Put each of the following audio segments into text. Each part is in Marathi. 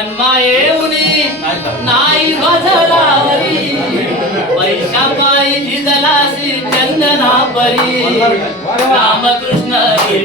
जन्मा येऊनी नाही भजलावरी पैशा पायी झिजलासी चंदना परी रामकृष्ण हरी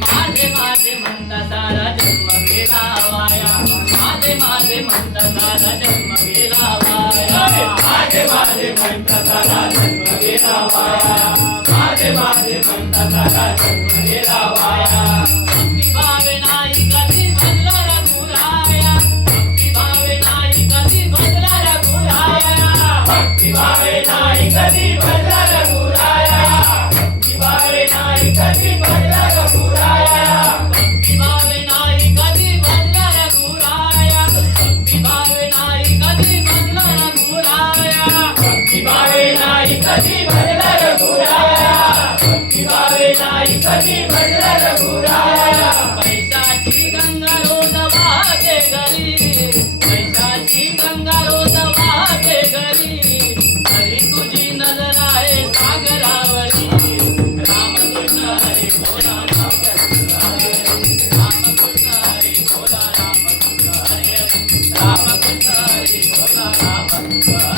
माझे माझे म्हणता सारा जन्म गेला वाया माझे माझे म्हणता सारा जन्म गेला वाया माझे माझे म्हणता सारा जन्म गेला वाया माझे माझे म्हणता सारा जन्म गेला वाया भक्ती भावे नाही कधी भजला रघुराया भक्ती भावे नाही कधी भजला रघुराया भक्ती भावे नाही कधी भजला कधी भजला रघुराया? भक्ती भावे नाही कधी भजला रघुराया पैशाची गंगा रोज वाहते घरी. पैशाची गंगा रोज वाहते घरी तरी तुझी नजर आहे सागरावरी. रामकृष्ण हरी बोला रामकृष्ण हरी. रामकृष्ण हरी बोला रामकृष्ण हरी. रामकृष्ण हरी बोला रामकृष्ण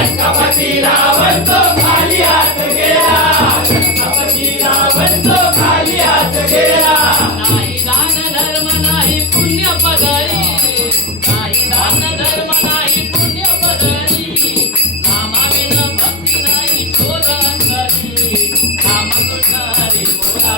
लंकापती रावण तो खाली आत गेला. लंकापती रावण तो खाली आत गेला. नाही दान धर्म नाही पुण्य पदरी. नाही दान धर्म नाही पुण्य पदरी. रामाविन भक्ती नाही शोध अंतरी रामकृष्ण हरी बोला.